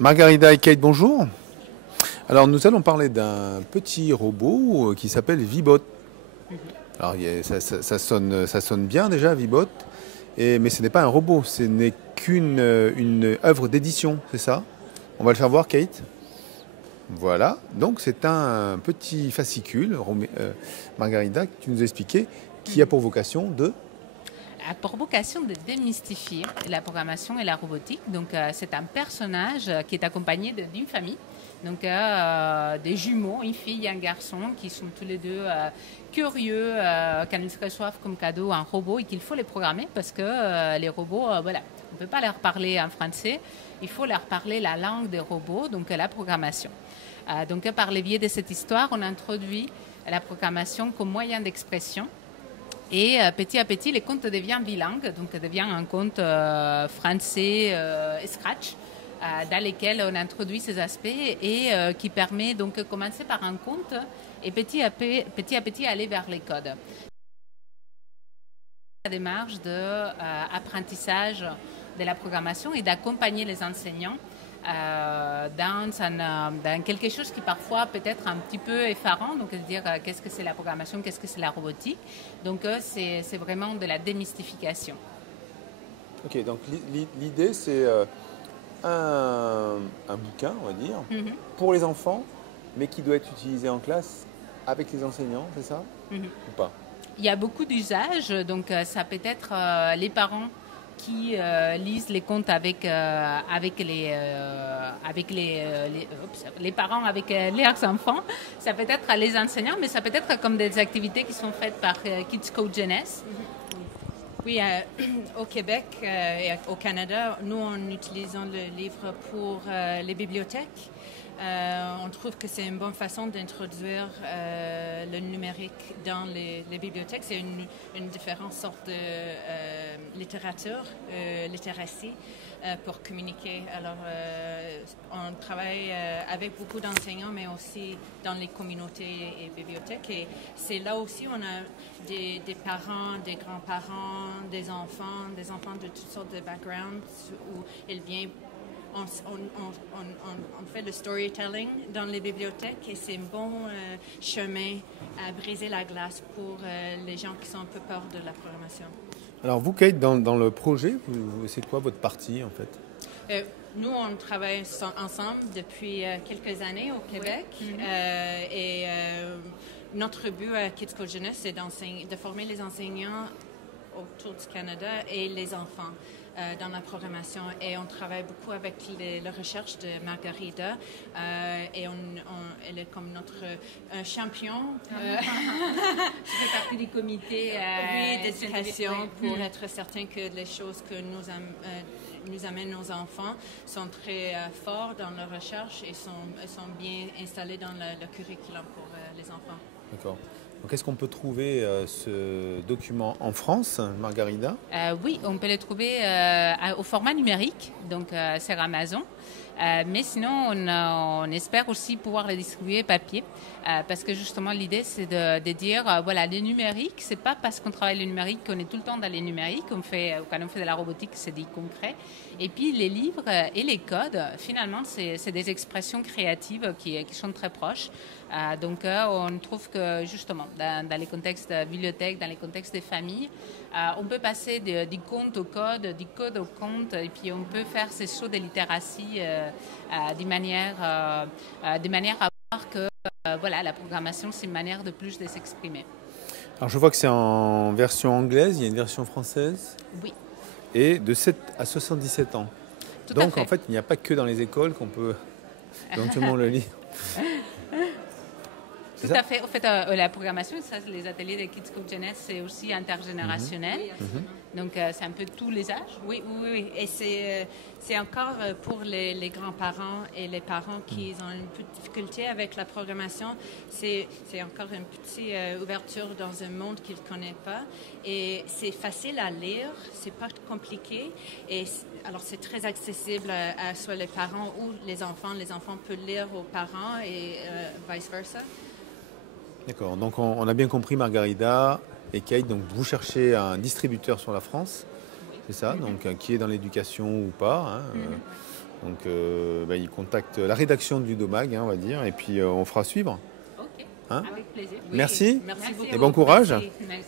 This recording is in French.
Margarida et Kate, bonjour. Alors nous allons parler d'un petit robot qui s'appelle Vibot. Alors ça sonne bien déjà, Vibot, mais ce n'est pas un robot, ce n'est qu'une une œuvre d'édition, c'est ça? On va le faire voir, Kate. Voilà, donc c'est un petit fascicule, Margarida, que tu nous as expliqué, qui a pour vocation de... A pour vocation de démystifier la programmation et la robotique. Donc, c'est un personnage qui est accompagné d'une famille. Donc, des jumeaux, une fille et un garçon, qui sont tous les deux curieux quand ils reçoivent comme cadeau un robot et qu'il faut les programmer parce que les robots, voilà, on ne peut pas leur parler en français. Il faut leur parler la langue des robots, donc la programmation. Donc, par le biais de cette histoire, on introduit la programmation comme moyen d'expression. Et petit à petit, les contes deviennent bilingues, donc devient un conte français Scratch, dans lequel on introduit ces aspects et qui permet donc de commencer par un conte et petit à petit aller vers les codes. La démarche d'apprentissage de la programmation et d'accompagner les enseignants dans quelque chose qui parfois peut être un petit peu effarant, donc de dire qu'est-ce que c'est la programmation, qu'est-ce que c'est la robotique. Donc c'est vraiment de la démystification. Ok, donc l'idée c'est un bouquin, on va dire, pour les enfants, mais qui doit être utilisé en classe avec les enseignants, c'est ça? Ou pas? Il y a beaucoup d'usages, donc ça peut être les parents qui lisent les contes avec les parents, avec leurs enfants. Ça peut être les enseignants, mais ça peut être comme des activités qui sont faites par Kids Code Jeunesse. Oui, au Québec et au Canada, nous, en utilisant le livre pour les bibliothèques. On trouve que c'est une bonne façon d'introduire le numérique dans les bibliothèques. C'est une différente sorte de littérature, littératie, pour communiquer. Alors, on travaille avec beaucoup d'enseignants, mais aussi dans les communautés et bibliothèques. Et c'est là aussi on a des parents, des grands-parents, des enfants de toutes sortes de backgrounds où ils viennent. On fait le storytelling dans les bibliothèques et c'est un bon chemin à briser la glace pour les gens qui sont un peu peur de la programmation. Alors vous, Kate, dans le projet, c'est quoi votre partie en fait? Nous, on travaille ensemble depuis quelques années au Québec et notre but à Kids Code Jeunesse, c'est de former les enseignants autour du Canada et les enfants dans la programmation. Et on travaille beaucoup avec la recherche de Margarida et elle est comme notre champion. Je fais partie du comité d'éducation pour être certain que les choses que nous amènent nos enfants sont très forts dans leur recherche et sont bien installés dans le curriculum pour les enfants. D'accord. Donc est-ce qu'on peut trouver ce document en France, Margarida? Oui, on peut le trouver au format numérique, donc sur Amazon. Mais sinon, on espère aussi pouvoir le distribuer papier, parce que justement l'idée c'est de dire, voilà, le numérique, c'est pas parce qu'on travaille le numérique qu'on est tout le temps dans les numériques, quand on fait de la robotique, c'est des concrets. Et puis les livres et les codes, finalement, c'est des expressions créatives qui sont très proches. Donc on trouve que justement, dans les contextes de bibliothèques, dans les contextes des familles, on peut passer du conte au code, du code au conte, et puis on peut faire ces sauts de littératie de manière à voir que voilà, la programmation, c'est une manière de plus de s'exprimer. Alors je vois que c'est en version anglaise, il y a une version française. Oui. Et de 7 à 77 ans. Tout Donc à fait. en fait, il n'y a pas que dans les écoles qu'on peut éventuellement le lire. Tout à fait. En fait, la programmation, ça, les ateliers de Kids Code Jeunesse, c'est aussi intergénérationnel. Donc, c'est un peu tous les âges. Oui. Et c'est encore pour les grands-parents et les parents qui ont une petite difficulté avec la programmation. C'est encore une petite ouverture dans un monde qu'ils ne connaissent pas. Et c'est facile à lire, c'est pas compliqué. Et alors, c'est très accessible à soit les parents ou les enfants. Les enfants peuvent lire aux parents et vice versa. D'accord, donc on a bien compris, Margarida et Kate, donc vous cherchez un distributeur sur la France, c'est ça, donc qui est dans l'éducation ou pas, hein, Donc il contacte la rédaction du Ludomag, on va dire, et puis on fera suivre. Ok, Hein? avec plaisir. Merci. Merci beaucoup. Et bon courage. Merci.